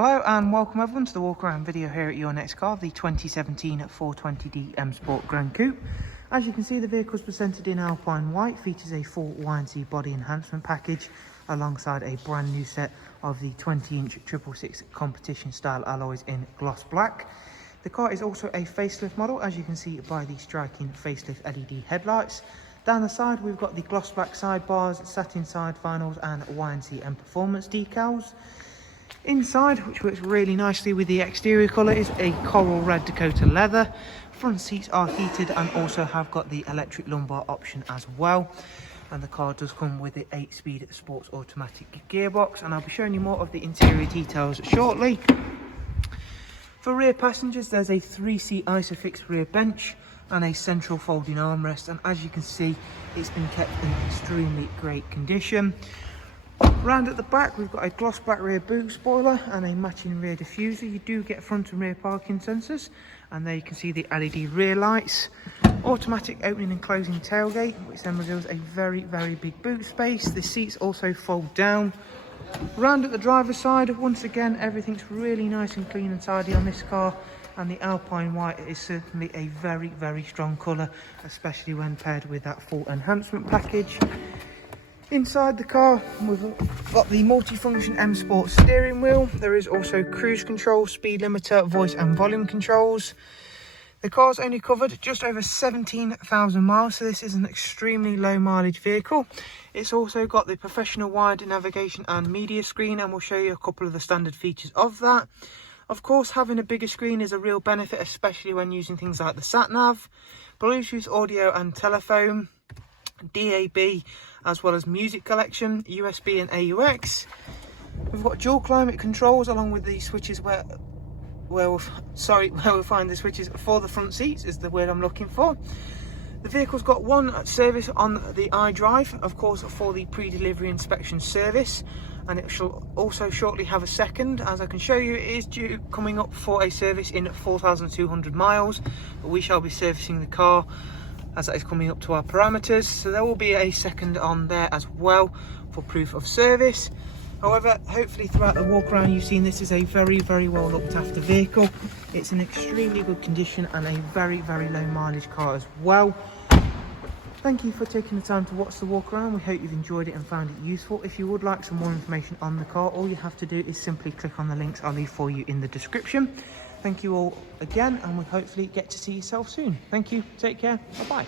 Hello and welcome everyone to the walk around video here at your next car, the 2017 420D M Sport Gran Coupe. As you can see, the vehicle is presented in Alpine White, features a full YNC body enhancement package alongside a brand new set of the 20-inch 666 competition style alloys in gloss black. The car is also a facelift model, as you can see by the striking facelift LED headlights. Down the side we've got the gloss black sidebars, satin side vinyls and YNC Mperformance decals. Inside, which works really nicely with the exterior colour, is a coral red Dakota leather. Front seats are heated and also have got the electric lumbar option as well. And the car does come with the 8-speed sports automatic gearbox, and I'll be showing you more of the interior details shortly. For rear passengers, there's a 3-seat ISOFIX rear bench and a central folding armrest, and as you can see, it's been kept in extremely great condition. Round at the back, we've got a gloss black rear boot spoiler and a matching rear diffuser. You do get front and rear parking sensors, and there you can see the LED rear lights. Automatic opening and closing tailgate, which then reveals a very big boot space. The seats also fold down. Round at the driver's side, once again, everything's really nice and clean and tidy on this car, and the Alpine White is certainly a very strong colour, especially when paired with that full enhancement package. Inside the car, we've got the multifunction M Sport steering wheel. There is also cruise control, speed limiter, voice and volume controls. The car's only covered just over 17,000 miles, so this is an extremely low mileage vehicle. It's also got the professional wide navigation and media screen, and we'll show you a couple of the standard features of that. Of course, having a bigger screen is a real benefit, especially when using things like the sat-nav, Bluetooth audio and telephone, DAB, as well as music collection, USB and AUX. We've got dual climate controls along with the switches where we'll find the switches for the front seats is the word I'm looking for. The vehicle's got one service on the iDrive, of course, for the pre-delivery inspection service, and it shall also shortly have a second. As I can show you, it is due coming up for a service in 4,200 miles, but we shall be servicing the car as that is coming up to our parameters, so there will be a second on there as well for proof of service. However, hopefully throughout the walk around you've seen this is a very well looked after vehicle. It's in extremely good condition and a very low mileage car as well. Thank you for taking the time to watch the walk around. We hope you've enjoyed it and found it useful. If you would like some more information on the car, all you have to do is simply click on the links I'll leave for you in the description. Thank you all again, and we'll hopefully get to see yourself soon. Thank you, take care, bye bye.